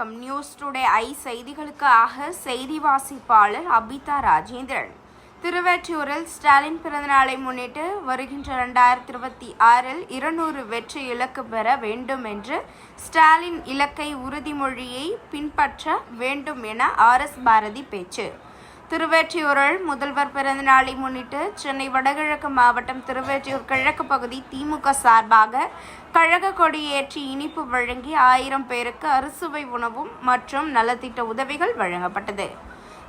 வணக்கம். News today I செய்திகளுக்காக செய்தி வாசிப்பாளர் அபிதா ராஜேந்திரன். திருவெற்றியூரில் ஸ்டாலின் பிறந்தநாளை முன்னிட்டு வருகின்ற 2026 200 வெற்றி இலக்கு பெற வேண்டும் என்று ஸ்டாலின் இலக்கை உறுதிமொழியை பின்பற்ற வேண்டும் என RS பாரதி பேச்சு. திருவெற்றியூரில் முதல்வர் பிறந்தநாளை முன்னிட்டு சென்னை வடகிழக்கு மாவட்டம் திருவெற்றியூர் கிழக்கு பகுதி திமுக சார்பாக கழக கொடியேற்றி இனிப்பு வழங்கி 1000 பேருக்கு அறுசுவை உணவும் மற்றும் நலத்திட்ட உதவிகள் வழங்கப்பட்டது.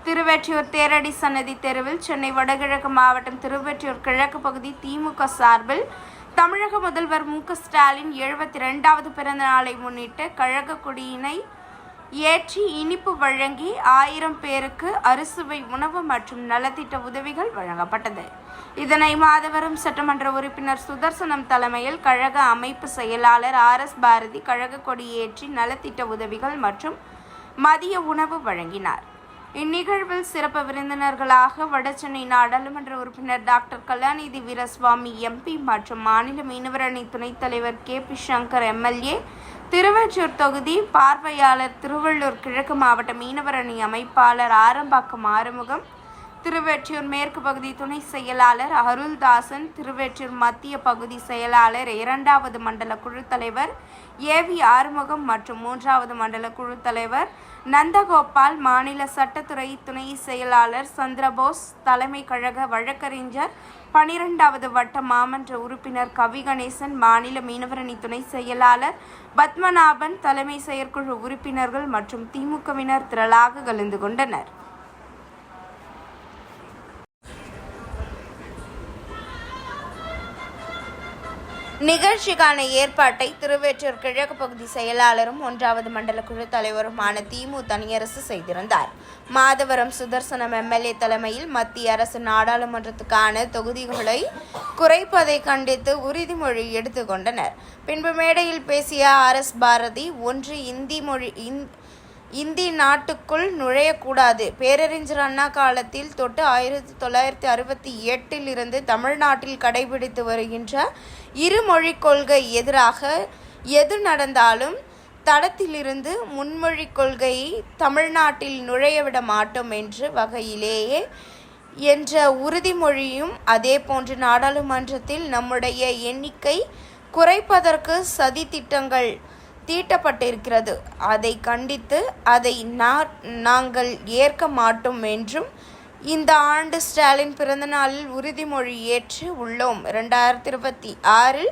திருவெற்றியூர் தேரடி சன்னதி தெருவில் சென்னை வடகிழக்கு மாவட்டம் திருவெற்றியூர் கிழக்கு பகுதி திமுக சார்பில் தமிழக முதல்வர் மு.க. ஸ்டாலின் 72வது பிறந்த நாளை முன்னிட்டு கழக கொடியினை ஏற்றி இனிப்பு வழங்கி 1000 பேருக்கு அறுசுவை உணவு மற்றும் நலத்திட்ட உதவிகள் வழங்கப்பட்டது. இதனை மாதவரம் சட்டமன்ற உறுப்பினர் சுதர்சனம் தலைமையில் கழக அமைப்பு செயலாளர் RS பாரதி கழக கொடியேற்றி நலத்திட்ட உதவிகள் மற்றும் மதிய உணவு வழங்கினார். இந்நிகழ்வில் சிறப்பு விருந்தினர்களாக வடசென்னை நாடாளுமன்ற உறுப்பினர் டாக்டர் கலாநிதி வீரசுவாமி MP மற்றும் மாநில மீனவரணி துணைத் தலைவர் KP சங்கர் MLA, திருவெற்றியூர் தொகுதி பார்வையாளர், திருவள்ளூர் கிழக்கு மாவட்ட மீனவரணி அமைப்பாளர் ஆரம்பாக்கம் ஆறுமுகம், திருவெற்றியூர் மேற்கு பகுதி துணை செயலாளர் அருள்தாசன், திருவெற்றியூர் மத்திய பகுதி செயலாளர் 2வது மண்டல குழு தலைவர் AV ஆறுமுகம் மற்றும் 3வது மண்டல குழு தலைவர் நந்தகோபால், மாநில சட்டத்துறை துணை செயலாளர் சந்திரபோஸ், தலைமை கழக வழக்கறிஞர் 12வது வட்ட மாமன்ற உறுப்பினர் கவிகணேசன், மாநில மீனவரணி துணை செயலாளர் பத்மநாபன், தலைமை செயற்குழு உறுப்பினர்கள் மற்றும் திமுகவினர் திரளாக கலந்து கொண்டனர். நிகழ்ச்சிக்கான ஏற்பாட்டை திருவெற்றியூர் கிழக்கு பகுதி செயலாளரும் 1வது மண்டல குழு தலைவருமான திமு தனியரசு செய்திருந்தார். மாதவரம் சுதர்சனம் MLA தலைமையில் மத்திய அரசு நாடாளுமன்றத்துக்கான தொகுதிகளை குறைப்பதை கண்டித்து உறுதிமொழி எடுத்துக்கொண்டனர். பின்பு மேடையில் பேசிய RS பாரதி, ஒன்று இந்தி நாட்டுக்குள் நுழையக்கூடாது. பேரறிஞர் அண்ணா காலத்தில் தொட்டு 1968 இருந்து தமிழ்நாட்டில் கடைபிடித்து வருகின்ற இருமொழிக் கொள்கை எதிராக எது நடந்தாலும் தடத்திலிருந்து முன்மொழிக் கொள்கையை தமிழ்நாட்டில் நுழையவிட மாட்டோம் என்ற வகையிலேயே என்ற உறுதிமொழியும், அதேபோன்று நாடாளுமன்றத்தில் நம்முடைய எண்ணிக்கை குறைப்பதற்கு சதி திட்டங்கள் தீட்டப்பட்டிருக்கிறது. அதை கண்டித்து அதை நாங்கள் ஏற்க மாட்டோம் என்றும் இந்த ஆண்டு ஸ்டாலின் பிறந்தநாளில் உறுதிமொழி ஏற்று உள்ளோம். 2026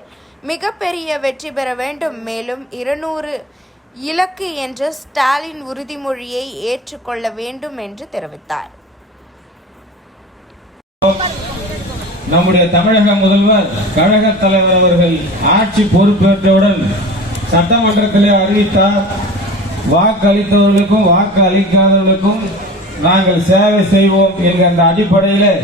மிகப்பெரிய வெற்றி பெற வேண்டும். மேலும் 200 இலக்கு என்ற ஸ்டாலின் உறுதிமொழியை ஏற்றுக்கொள்ள வேண்டும் என்று தெரிவித்தார். நம்முடைய தமிழக முதல்வர் கழக தலைவர் அவர்கள் ஆட்சி பொறுப்பேற்றவுடன் சட்டமன்றத்திலே அறிவித்தார், வாக்களித்தவர்களுக்கும் வாக்கு அளிக்காதவர்களுக்கும் நாங்கள் சேவை செய்வோம் என்கிற அந்த அடிப்படையில்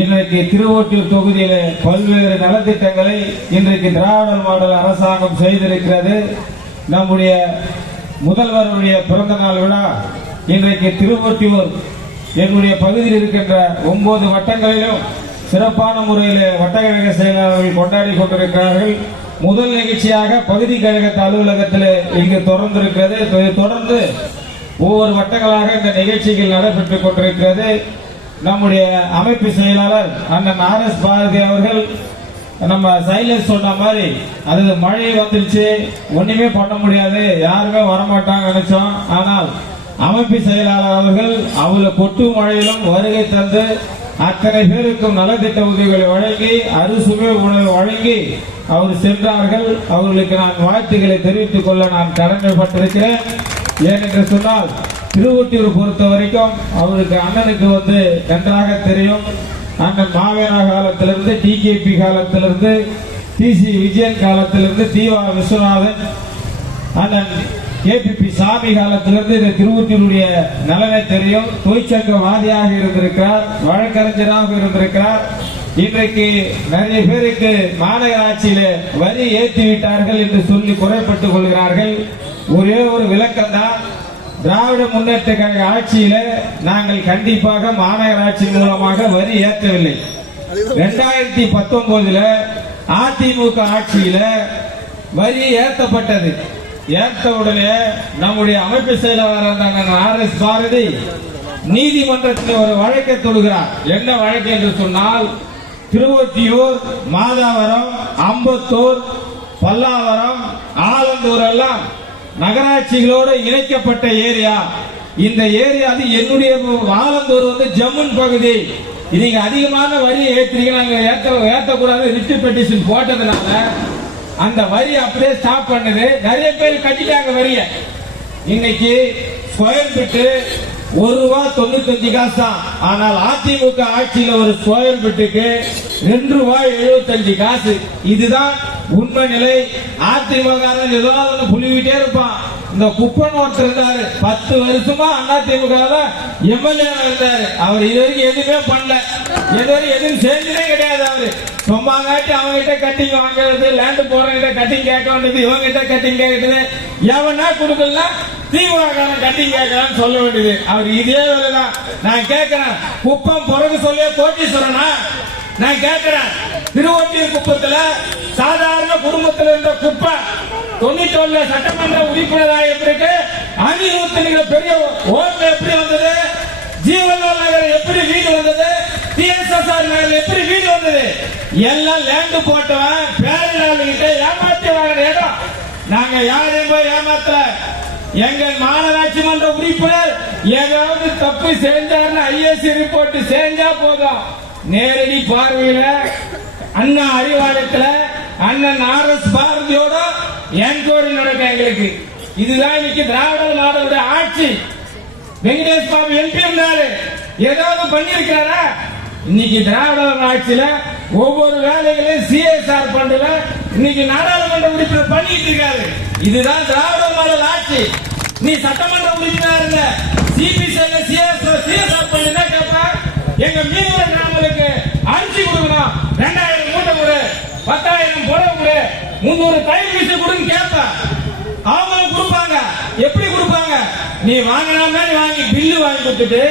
இன்றைக்கு திருவொற்றியூர் தொகுதியிலே பல்வேறு நலத்திட்டங்களை இன்றைக்கு திராவிட மாடல் அரசாங்கம் செய்திருக்கிறது. நம்முடைய முதல்வருடைய பிறந்த நாள் விழா இன்றைக்கு திருவொற்றியூர் என்னுடைய பகுதியில் இருக்கின்ற 9 வட்டங்களிலும் சிறப்பான முறையில் வட்டக்கழக செயலாளர்கள் கொண்டாடி கொண்டிருக்கிறார்கள். முதல் நிகழ்ச்சியாக பகுதி கழக அலுவலகத்தில் இங்கு தொடர்ந்திருக்கிறது. தொடர்ந்து ஒவ்வொரு வட்டங்களாக இந்த நிகழ்ச்சிகள் நடைபெற்றுக் கொண்டிருக்கிறது. நம்முடைய அமைப்பு செயலாளர் அண்ணன் RS பாரதி அவர்கள் நம்ம சைலன்ஸ் சொன்ன மாதிரி, அது மழை வந்துருச்சு, ஒண்ணுமே பண்ண முடியாது, யாருமே வரமாட்டாங்க நினைச்சோம். ஆனால் அமைப்பு செயலாளர் அவர்கள் அவ்வளவு கொட்டு மழையிலும் வருகை தந்து அத்தனை பேருக்கும் நலத்திட்ட உதவிகளை வழங்கி அறுசுவை உணவு வழங்கி அவர் சென்றார்கள். அவர்களுக்கு நான் வாழ்த்துக்களை தெரிவித்துக் கொள்ள நான் கடமைப்பட்டிருக்கிறேன். ஏனென்று சொன்னால் திருவொற்றியூர் பொறுத்த வரைக்கும் அவருக்கு அண்ணனுக்கு நன்றாக தெரியும். அண்ணன் மாவேனா காலத்திலிருந்து, TKP காலத்திலிருந்து, TC விஜயன் காலத்திலிருந்து, தீவா விஸ்வநாதன், அண்ணன் KPP சாமி காலத்திலிருந்து இந்த திருவொற்றியூருடைய நலனை தெரியும். தொழிற்சங்கவாதியாக இருந்திருக்கிறார், வழக்கறிஞராக இருந்திருக்கிறார். இன்றைக்கு நிறைய பேருக்கு மாநகராட்சியில வரி ஏற்றி விட்டார்கள் என்று சொல்லி குறைப்பட்டுக் கொள்கிறார்கள். ஒரே ஒரு விளக்கம் தான், திராவிட முன்னேற்ற கழக ஆட்சியில நாங்கள் கண்டிப்பாக மாநகராட்சி மூலமாக வரி ஏற்றவில்லை. 2019 அதிமுக ஆட்சியில வரி ஏற்றப்பட்டது. ஏற்ற உடனே நம்முடைய அமைப்பு செயலாளர் RS பாரதி நீதிமன்றத்தில் ஒரு வழக்கை தொடுகிறார். என்ன வழக்கு என்று சொன்னால், திருவொற்றியூர், மாதாவரம், அம்பத்தூர், பல்லாவரம், ஆலந்தூர் எல்லாம் நகராட்சிகளோடு இணைக்கப்பட்ட ஏரியா. இந்த ஏரியா என்னுடைய ஆலந்தூர் ஜம்முன் பகுதி. நீங்க அதிகமான வரியை ஏற்றக்கூடாது ரிட் பெட்டிஷன் போட்டதுனால அந்த வரி அப்படியே ஸ்டாப் பண்ணுது. நிறைய பேர் கட்டிட்டாங்க வரிய. இன்னைக்கு ஸ்கொயர் பிட்டு ₹1.95 தான். ஆனால் அதிமுக ஆட்சியில் ஒரு ஸ்கொயர் பிட்டுக்கு ₹2.75. இதுதான் உண்மை நிலை. அதிமுக ஏதாவது புள்ளிவிட்டே இருப்பான். இந்த குப்பன் ஒருத்தர் இருந்தாரு, 10 வருஷமா அதிமுக எம்எல்ஏ இருந்தாரு. அவர் இது வரைக்கும் எதுவுமே பண்ணல, எதுவும் செஞ்சதே கிடையாது. அவரு சும்மா காட்டி அவங்க கிட்ட கட்டிங் வாங்குறது, லேண்ட் போறவங்க கட்டிங் கேட்க வேண்டியது, இவங்க கிட்ட கட்டிங் கேட்கறது, எவனா கொடுக்கல திமுக கட்டிங் கேட்கலான்னு சொல்ல வேண்டியது. அவர் இதே வேலைதான். நான் கேட்கிறேன், குப்பம் பிறகு சொல்லிய கோட்டீஸ்வரனா? நான் கேட்கிறேன், திருவொற்றியூர் குப்பத்துல சாதாரண குடும்பத்தில் இருந்த குப்பை 91 சட்டமன்ற உறுப்பினராக எப்படி அணிநூத்தணிகள் பெரிய ஓட்டு எப்படி வந்தது? ஜீவன்லால் நகர் எப்படி வீடு வந்தது? TSSR நகர் எப்படி வீடு வந்தது? எல்லாம் லேண்ட் போட்டவன் பேரலாளிகிட்ட ஏமாத்தி வாங்கின இடம். நாங்க யாரையும் போய் ஏமாத்தல. எங்கள் மாநகராட்சி மன்ற உறுப்பினர் ஏதாவது தப்பு செஞ்சாருன்னு IAC ரிப்போர்ட் செஞ்சா போதும், நேரடி பார்வையில அண்ணா அறிவாலயத்துல அண்ணன் RS பாரதியோட என்கொயரி நடக்கும் எங்களுக்கு. இதுதான் இன்னைக்கு திராவிட மாடலுடைய ஆட்சி. வெங்கடேஷ் பாபு MP இருந்தாரு, ஏதாவது பண்ணிருக்காரா? இன்னைக்கு திராவிட ஆட்சியில ஒவ்வொரு வேலைகளையும் CSR பண்றல இன்னைக்கு நாடாளுமன்ற உறுப்பினர் பண்ணிட்டு இருக்காரு. இதுதான் திராவிட மாடல் ஆட்சி. நீ சட்டமன்ற உறுப்பினர் இருந்த CPCல CSR பண்ணினா கேப்பா, எங்க மீனவ கிராமங்களுக்கு அரிசி கொடுக்கணும், 2000 மூட்டை கொடு, 10,000 புடவை கொடு, 300 தயிர் பீசு கொடுன்னு கேட்ப. அவங்களும் கொடுப்பாங்க. எப்படி கொடுப்பாங்க? நீ வாங்கினாமே வாங்கி பில்லு வாங்கி கொடுத்துட்டு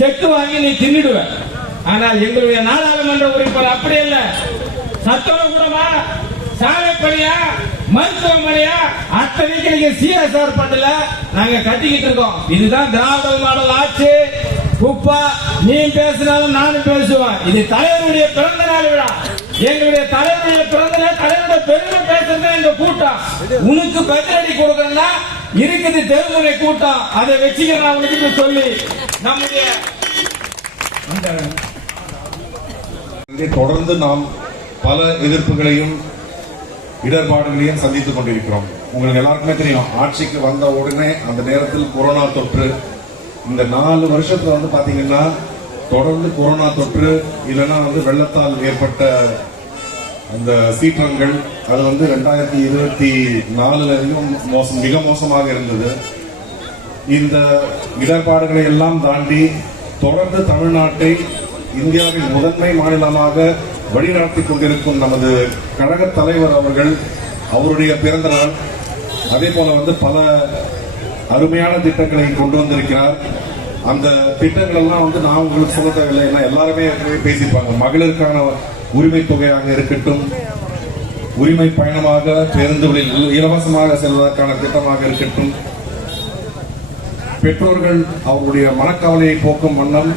செக் வாங்கி நீ தின்னுடுவ. ஆனால் எங்களுடைய நாடாளுமன்ற உறுப்பினர் அப்படி இல்ல. சத்துணவு கூடமா, சாலை பணியா, மருத்துவமனையா, அத்தனைக்கு நீங்க CSR பண்ணல, நாங்க கட்டிக்கிட்டு இருக்கோம். இதுதான் திராவிட மாடல் ஆட்சி. குப்பா நீ பேசினாலும் நானும் பேசுவேன். இது தலைவருடைய பிறந்த நாள் விழா. எங்களுடைய தலைவருடைய பிறந்த நாள், தலைவருடைய பெருமை பேசுறது இந்த கூட்டம். உனக்கு பதிலடி கொடுக்கறதா இருக்குது தெருமுனை கூட்டம். அதை வச்சுக்கிறேன் உனக்கு சொல்லி நம்முடைய தொடர்ந்து நாம் பல எதிர்ப்புகளையும் இடர்பாடுகளையும் சந்தித்துக் கொண்டிருக்கிறோம். உங்களுக்கு எல்லாருக்குமே தெரியும், ஆட்சிக்கு வந்த உடனே அந்த நேரத்தில் கொரோனா தொற்று. இந்த 4 வருஷத்துல பாத்தீங்கன்னா தொடர்ந்து கொரோனா தொற்று, இல்லைன்னா வெள்ளத்தால் ஏற்பட்ட அந்த சீற்றங்கள், அது 2024 மிக மோசமாக இருந்தது. இந்த இடர்பாடுகளை எல்லாம் தாண்டி தொடர்ந்து தமிழ்நாட்டை இந்தியாவின் முதன்மை மாநிலமாக வழிநடத்தி கொண்டிருக்கும் நமது கழக தலைவர் அவர்கள், அவருடைய பிறந்த நாள். அதே போல பல அருமையான திட்டங்களை கொண்டு வந்திருக்கிறார். அந்த திட்டங்கள் எல்லாம் நான் உங்களுக்கு சொல்ல தேவையில்லை, ஏன்னா எல்லாருமே பேசியிருப்பாங்க. மகளிருக்கான உரிமை தொகையாக இருக்கட்டும், உரிமை பயணமாக பேருந்துகளில் இலவசமாக செல்வதற்கான திட்டமாக இருக்கட்டும், பெற்றோர்கள் அவருடைய மனக்கவலையை போக்கும் வண்ணம்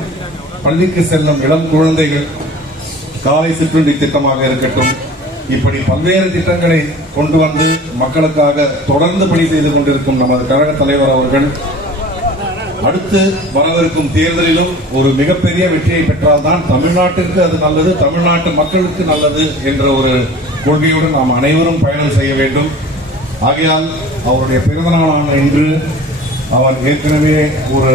பள்ளிக்கு செல்லும் இளம் குழந்தைகள் காலை சிற்றுண்டி திட்டமாக இருக்கட்டும், இப்படி பல்வேறு திட்டங்களை கொண்டு வந்து மக்களுக்காக தொடர்ந்து பணி செய்து கொண்டிருக்கும் நமது கழக தலைவர் அவர்கள் அடுத்து வரவிருக்கும் தேர்தலிலும் ஒரு மிகப்பெரிய வெற்றியை பெற்றால்தான் தமிழ்நாட்டிற்கு அது நல்லது, தமிழ்நாட்டு மக்களுக்கு நல்லது என்ற ஒரு கொள்கையுடன் நாம் அனைவரும் பயணம் செய்ய வேண்டும். ஆகையால் அவருடைய பிறந்த நாளான இன்று அவர் ஏற்கனவே ஒரு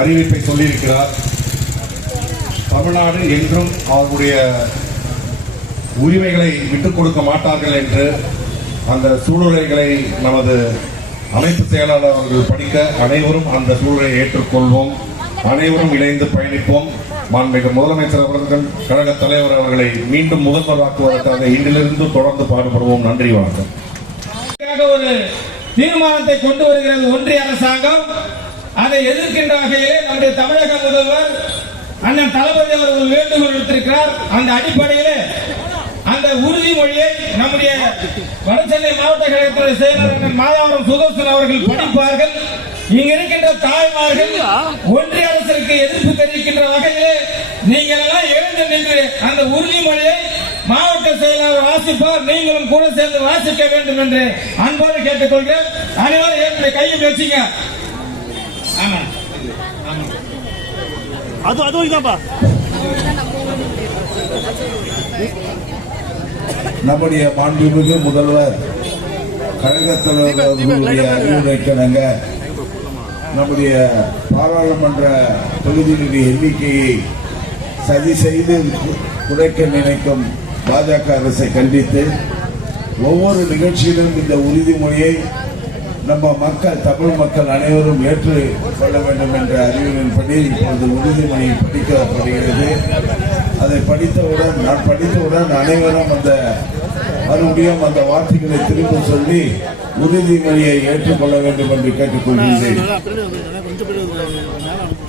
அறிவிப்பை சொல்லியிருக்கிறார். தமிழ்நாடு என்றும் அவருடைய உரிமைகளை விட்டுக் கொடுக்க மாட்டார்கள் என்று அந்த சூளுரைகளை நமது அமைப்பு செயலாளர் அவர்கள் படிக்க அனைவரும் அந்த சூழலை ஏற்றுக்கொள்வோம், அனைவரும் இணைந்து பயணிப்போம். மாண்புமிகு முதலமைச்சர் அவர்கள், கழக தலைவர் அவர்களை மீண்டும் முதல்வராக்குவதற்காக இன்றிலிருந்து தொடர்ந்து பாடுபடுவோம். நன்றி, வணக்கம். ஒரு தீர்மானத்தை கொண்டு வருகிறது ஒன்றிய அரசாங்கம். அதை எதிர்க்கின்ற வகையிலே நம்முடைய தமிழக முதல்வர் அண்ணன் தளபதி அவர்கள் வேண்டுகோள் விடுத்திருக்கிறார். அந்த அடிப்படையிலே அந்த உறுதிமொழியை நம்முடைய வடசென்னை மாவட்ட கழகத்துடைய செயலாளர் மாதவரம் சுதர்சன் அவர்கள் படிப்பார்கள். இங்க இருக்கின்ற தாய்மார்கள் ஒன்றிய அரசிற்கு எதிர்ப்பு தெரிவிக்கின்ற வகையிலே நீங்கள் எல்லாம் எழுந்து நின்று அந்த உறுதிமொழியை மாவட்ட செயலாளர் வாசிப்பார். நீங்களும் கூட சேர்ந்து வாசிக்க வேண்டும் என்று அன்போடு கேட்டுக்கொள்கிறேன். அனைவரும் என்னுடைய கையில் வச்சுங்க. ஆமா அதுவும் இதாப்பா. நம்முடைய மாண்புமிகு முதல்வர் கழக தலைவர்களுடைய அறிவுரைக்கிணங்க நம்முடைய பாராளுமன்ற தொகுதியினுடைய எண்ணிக்கையை சதி செய்து குறைக்க நினைக்கும் பாஜக அரசை கண்டித்து ஒவ்வொரு நிகழ்ச்சியிலும் இந்த உறுதிமொழியை நம்ம மக்கள், தமிழ் மக்கள் அனைவரும் ஏற்றுக் கொள்ள வேண்டும் என்ற அறிவின்படி இப்பொழுது உறுதிமொழி படிக்கப்படுகிறது. அதை நான் படித்தவுடன் அனைவரும் மறுபடியும் அந்த வார்த்தைகளை திரும்ப சொல்லி உறுதிமொழியை ஏற்றுக்கொள்ள வேண்டும் என்று கேட்டுக்கொள்கிறேன்.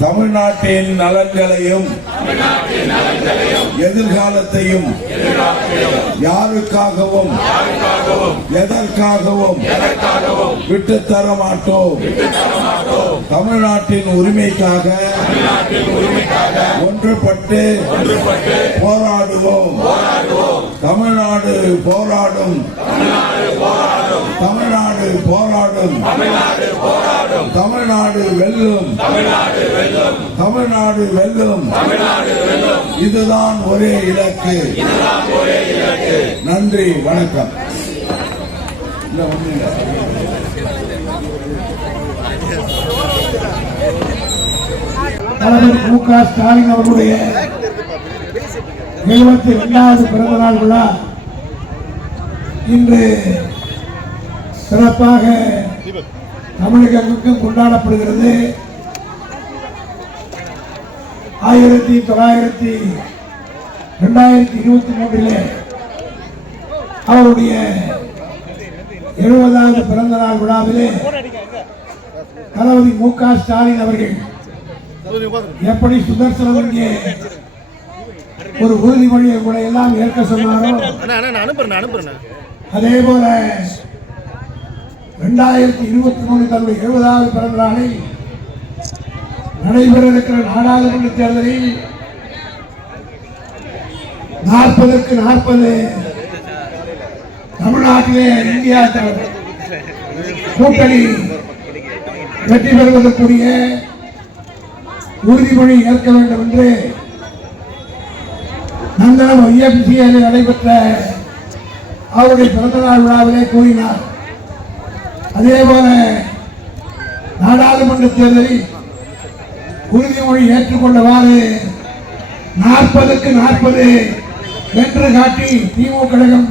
தமிழ்நாட்டின் நலன்களையும் எதிர்காலத்தையும் யாருக்காகவும் எதற்காகவும் விட்டுத்தர மாட்டோம். தமிழ்நாட்டின் உரிமைக்காக ஒன்றுபட்டு போராடுவோம். தமிழ்நாடு போராடும். தமிழ்நாடு போராடும். தமிழ்நாடு வெல்லும். தமிழ்நாடு வெல்லும். இதுதான் ஒரே இலக்கு. நன்றி, வணக்கம். தலைவர் மு.க. ஸ்டாலின் அவர்களுடைய 72வது பிறந்த நாள் விழா இன்று சிறப்பாக தமிழகமெங்கும் கொண்டாடப்படுகிறது. 2023 அவருடைய 70வது பிறந்த நாள் விழாவிலே தளபதி மு.க. ஸ்டாலின் அவர்கள் எப்படி சுதர்சனம் இங்கே ஒரு உறுதிமொழியை கூட எல்லாம் ஏற்க சொன்னாரோ அதே போல 2023 தன்னுடைய 70வது பிறந்த நாளை நடைபெற இருக்கிற நாடாளுமன்ற தேர்தலில் 40க்கு 40 தமிழ்நாட்டிலே இந்தியா கூட்டணி வெற்றி பெறுவதற்குரிய உறுதிமொழி ஏற்க வேண்டும் என்று நந்தனம் IFCL நடைபெற்ற அவருடைய பிறந்தநாள் விழாவிலே கூறினார். அதேபோல நாடாளுமன்ற தேர்தலில் உறுதிமொழி ஏற்றுக்கொண்டவாறு 40க்கு 40 வென்று காட்டி திமுக கழகம்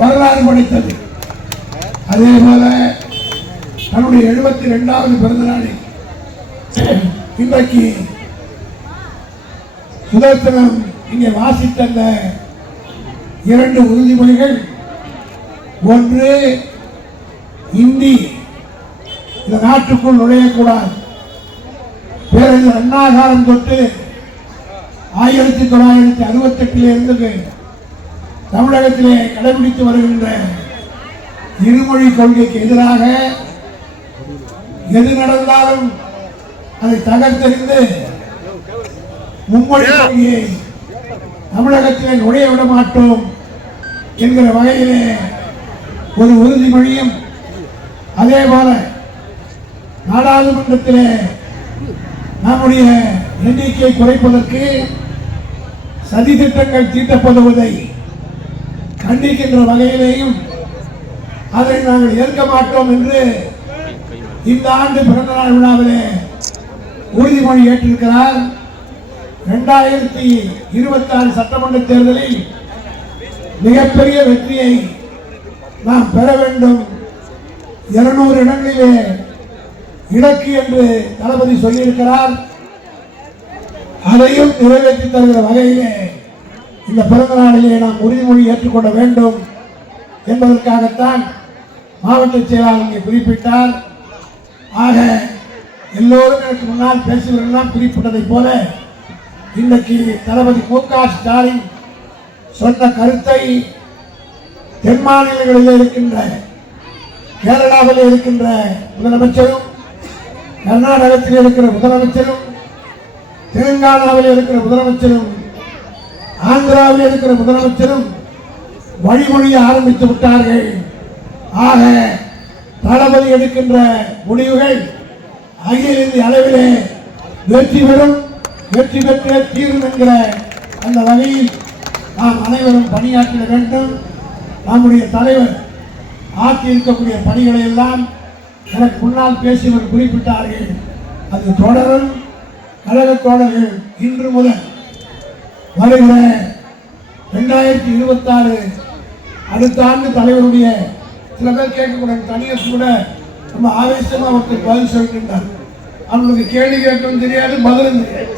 வரலாறு படைத்தது. அதேபோல தன்னுடைய 72வது பிறந்த நாளில் இன்றைக்கு சுதர்சனம் இங்கே வாசித்த 2 உறுதிமொழிகள், ஒன்று இந்தி இந்த நாட்டுக்குள் நுழையக்கூடாது. பேரறிஞர் அண்ணா காலம் தொட்டு 1968 தமிழகத்திலே கடைபிடித்து வருகின்ற இருமொழி கொள்கைக்கு எதிராக எது நடந்தாலும் அதை தகர்த்தெறிந்து மும்மொழி கொள்கையை தமிழகத்திலே நுழைய விட மாட்டோம் என்கிற வகையிலே ஒரு உறுதிமொழியும், அதே போல நாடாளுமன்றத்திலே நம்முடைய எண்ணிக்கை குறைப்பதற்கு சதி திட்டங்கள் தீட்டப்படுவதை கண்டிக்கின்ற வகையிலேயும் அதை நாங்கள் ஏற்க மாட்டோம் என்று இந்த ஆண்டு பிறந்தநாள் விழாவிலே உறுதிமொழி ஏற்றிருக்கிறார். 2026 சட்டமன்ற தேர்தலில் மிகப்பெரிய வெற்றியை நாம் பெற வேண்டும், 200 இடங்களிலே இலக்கு என்று தளபதி சொல்லியிருக்கிறார். அதையும் நிறைவேற்றி தருகிற வகையிலே இந்த பிறந்த நாளிலே நாம் உறுதிமொழி ஏற்றுக்கொள்ள வேண்டும் என்பதற்காகத்தான் மாவட்ட செயலாளர் இங்கே குறிப்பிட்டார். ஆக எல்லோரும் எனக்கு முன்னால் பேசுவதெல்லாம் குறிப்பிட்டதைப் போல இன்றைக்கு தளபதி மு.க. ஸ்டாலின் சொன்ன கருத்தை தென் மாநிலங்களில் இருக்கின்ற கேரளாவில் இருக்கின்ற முதலமைச்சரும், கர்நாடகத்தில் இருக்கிற முதலமைச்சரும், தெலுங்கானாவில் இருக்கிற முதலமைச்சரும், ஆந்திராவில் இருக்கிற முதலமைச்சரும் வழிமொழிய ஆரம்பித்து விட்டார்கள். ஆக தளபதி எடுக்கின்ற முடிவுகள் அகில இந்திய அளவிலே வெற்றி பெற்றே தீரும் என்கிற அந்த வகையில் நாம் அனைவரும் பணியாற்ற வேண்டும். நம்முடைய தலைவர் ஆற்றி இருக்கக்கூடிய பணிகளை எல்லாம் எனக்கு முன்னால் பேசியவர் குறிப்பிட்டார்கள். அது தொடரும். கழக தோழர்கள் இன்று முதல் வருகிற 2026 அடுத்த ஆண்டு தலைவருடைய சில பேர் கேட்கக்கூடிய தனியரசு கூட ரொம்ப ஆவேசமா ஒருத்தர் பதில் சொல்கின்றார். அவங்களுக்கு கேள்வி கேட்கவும் தெரியாது, பதிலும் தெரியாது.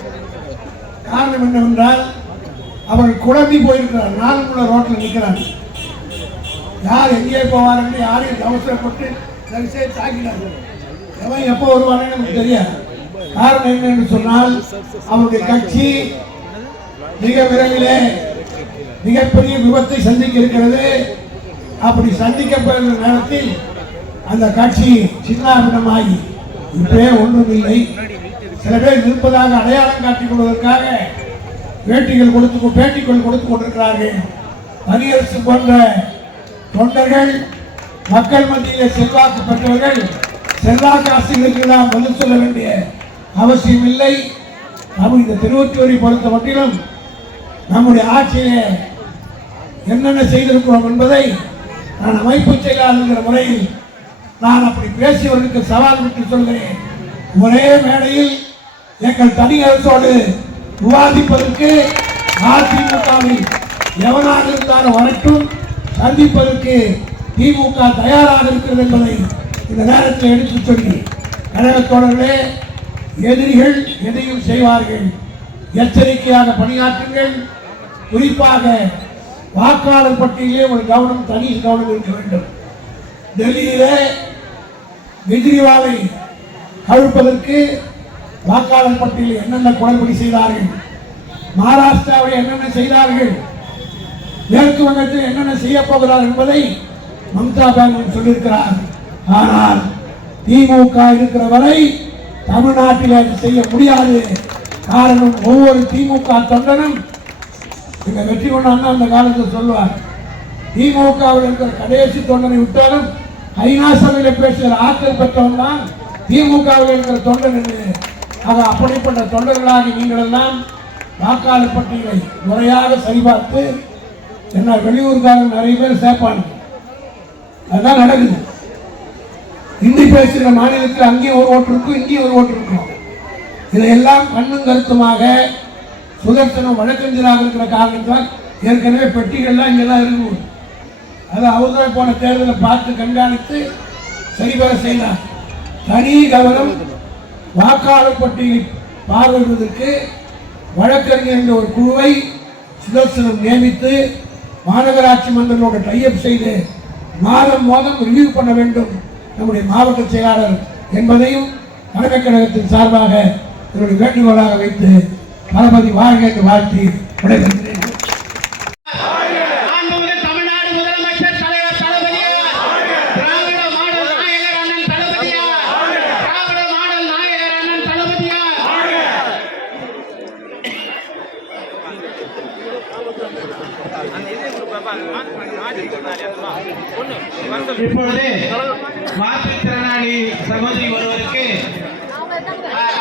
காரணம் என்னவென்றால் அவர்கள் குழம்பி போயிருக்கிறார். நாலுமுள்ள ரோட்டில் நிற்கிறார். யார் எங்கே போவார்கள், யாரையும் அவசரப்பட்டு தரிசையை தாக்கினார்கள். எவன் எப்போ வருவானே நமக்கு தெரியாது. காரணம் என்ன என்று சொன்னால் அவருடைய கட்சி மிக விரைவிலே மிகப்பெரிய விபத்தை சந்திக்க இருக்கிறது. அப்படி சந்திக்கப்படுகிற நேரத்தில் அந்த கட்சி சின்னாபின்னமாகி இப்பே ஒன்றும் இல்லை. சில பேர் இருப்பதாக அடையாளம் காட்டிக் கொள்வதற்காக பேட்டிகள் கொடுத்துக் கொண்டிருக்கிறார்கள். தனியரசு போன்ற தொண்டர்கள், மக்கள் மத்தியிலே செல்வாக்கு பெற்றவர்கள், செல்வாக்கு ஆசைகளுக்கு நாம் பதில் சொல்ல வேண்டிய அவசியம் இல்லை. நம்ம இந்த திருவொற்றியூரை பொறுத்த மட்டிலும் நம்முடைய ஆட்சியிலே என்னென்ன செய்திருக்கிறோம் என்பதை நான் அமைப்பு செயலாளர் முறையில் நான் அப்படி பேசியவர்களுக்கு சவால் விட்டு சொல்கிறேன். ஒரே மேடையில் எங்கள் தனி அரசோடு விவாதிப்பதற்கு அதிமுகவில் எவனாக இருந்தாலும் வரட்டும், சந்திப்பதற்கு திமுக தயாராக இருக்கிறது என்பதை இந்த நேரத்தில் எடுத்து சொல்லி, கழக தோழர்களே, எதிரிகள் எதையும் செய்வார்கள், எச்சரிக்கையாக பணியாற்றுங்கள். குறிப்பாக வாக்காளர் பட்டியலே ஒரு கவனம், தனி கவனம் இருக்க வேண்டும். டெல்லியிலே கெஜ்ரிவாலை கவிழ்ப்பதற்கு வாக்காளர் பட்டியலில் என்னென்ன குளறுபடி செய்தார்கள், மகாராஷ்டிராவில் என்னென்ன செய்தார்கள், மேற்கு வங்கத்தில் என்னென்ன செய்ய போகிறார் என்பதை மம்தா பானர்ஜி சொல்லியிருக்கிறார். ஆனால் திமுக இருக்கிற வரை தமிழ்நாட்டில் அது செய்ய முடியாது. காரணம், ஒவ்வொரு திமுக தொண்டனும் இந்த வெற்றி கொண்டாந்து அந்த காலத்தில் சொல்வார், திமுகவில் இருக்கிற கடைசி தொண்டனை விட்டாலும் ஐநா சபையில் பேசுகிற ஆற்றல் பெற்றவன் தான் திமுகவில் இருக்கிற தொண்டன் என்று. ஆக அப்படிப்பட்ட தொண்டர்களாகி நீங்கள் எல்லாம் வாக்காளர் பட்டியலை முறையாக சரிபார்த்து, என்ன வெளியூர்காரங்க நிறைய பேர் சேர்ப்பாங்க, அதுதான் நடக்குது. ஹிந்தி பேசுகிற மாநிலத்தில் அங்கேயும் ஒரு ஓட்டு இருக்கும், இங்கேயும் ஒரு ஓட்டு இருக்கும். இதையெல்லாம் கண்ணும் கருத்துமாக சுதர்சனம் வழக்கறிஞராக இருக்கிற காரணத்தால் ஏற்கனவே பெட்டிகள்லாம் இங்கே தான் இருக்கும். அது அவர்கள் போன தேர்தலை பார்த்து கண்காணித்து சரிவர செய்தார். தனி கவனம் வாக்காளர் பட்டியலை பார்வையிடுவதற்கு வழக்கறிஞர் என்ற ஒரு குழுவை சுதர்சனம் நியமித்து மாநகராட்சி மன்றங்களோட டைப் செய்து மாதம் ரிவ்யூ பண்ண வேண்டும் நம்முடைய மாவட்ட செயலாளர் என்பதையும் தலைமை கழகத்தின் சார்பாக என்னுடைய வேண்டுகோளாக வைத்து தளபதி வாழ்க என்று வாழ்த்தி விடைபெறுகிறேன். இப்பொழுது மாற்றுத்திறனாளி சகோதரி ஒருவருக்கு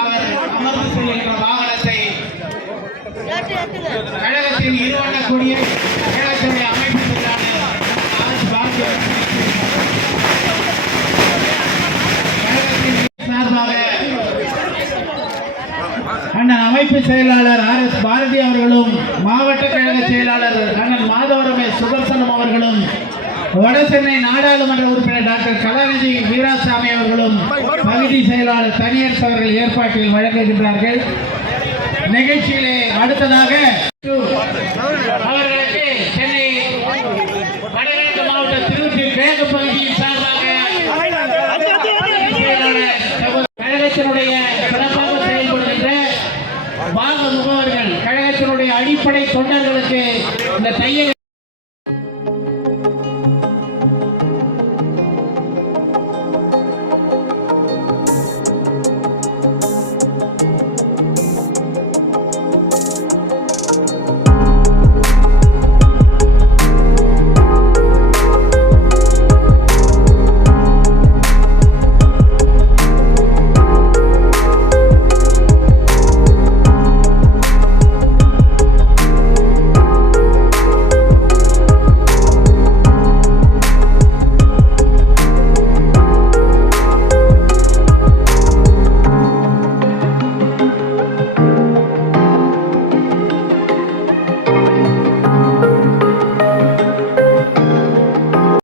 அவர் அமர்ந்து செல்கின்ற வாகனத்தை கழகத்தின் இருவண்ண கூடிய கழகத்துறை அமைப்பு சார்பாக அண்ணன் அமைப்பு செயலாளர் RS பாரதி அவர்களும், மாவட்ட கழக செயலாளர் அண்ணன் மாதவரமே சுதர்சனம் அவர்களும், வடசென்னை நாடாளுமன்ற உறுப்பினர் டாக்டர் கலாநிதி வீராசாமி அவர்களும், பகுதி செயலாளர் தனியரசு அவர்கள் ஏற்பாட்டில் வழங்குகின்றார்கள். நிகழ்ச்சியிலே அடுத்ததாக அவர்களை